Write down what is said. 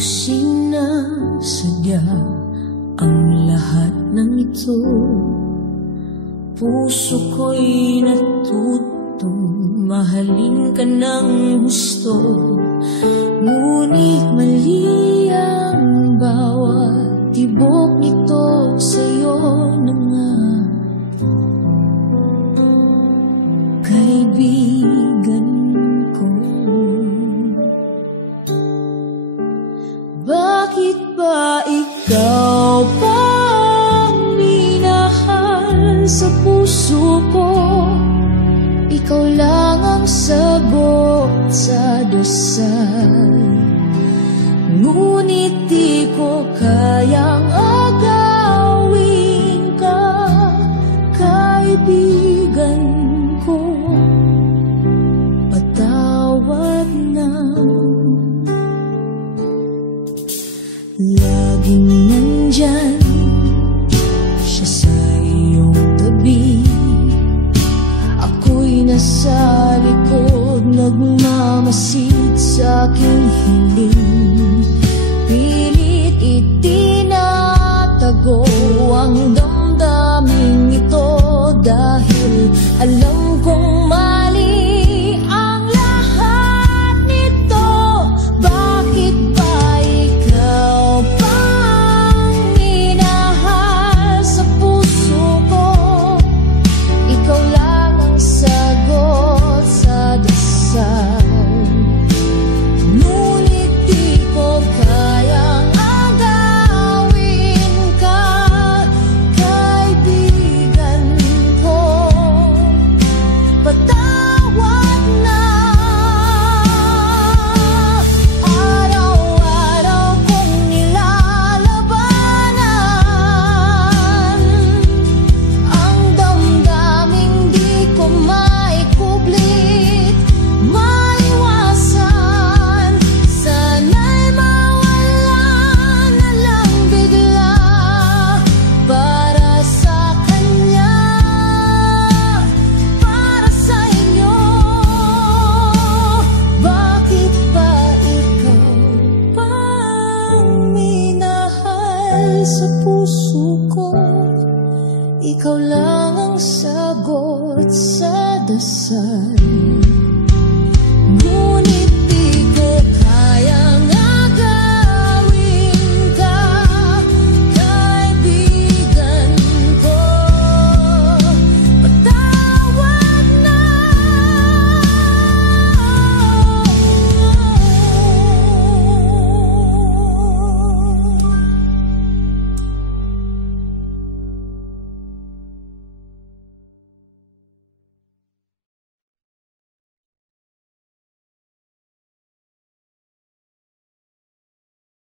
sinasadya ang lahat ng ito. Puso ko'y natutong mahalin ka ng husto, ngunit mali ang bawat tibok nito sa'yo na nga. Kaibigan ko, bakit ba ikaw pang minahal sa puso ko? Ikaw lang ang sagot sa dasal, ngunit di ko kayang agawin ka, kaibigan ko. Patawad na. Laging nandyan siya sa iyong tabi, ako'y nasa likod, nagmamasid sa aking hiling. Pilit itinatago ang damdaming ito, dahil alam kong mali ang lahat nito. Bakit ba ikaw pang minahal sa puso ko? Ikaw lang ang sagot sa dasal, ngunit di ko kayang agawin ka, kaibigan ko. Patawad na. Araw-araw kong nilalabanan ang damdaming di ko maikublit, maiwasan. Sana'y mawala na lang bigla para sa kanya, para sa inyo. Bakit ba ikaw pang minahal sa puso ko? Ikaw lang ang sagot sa dasal.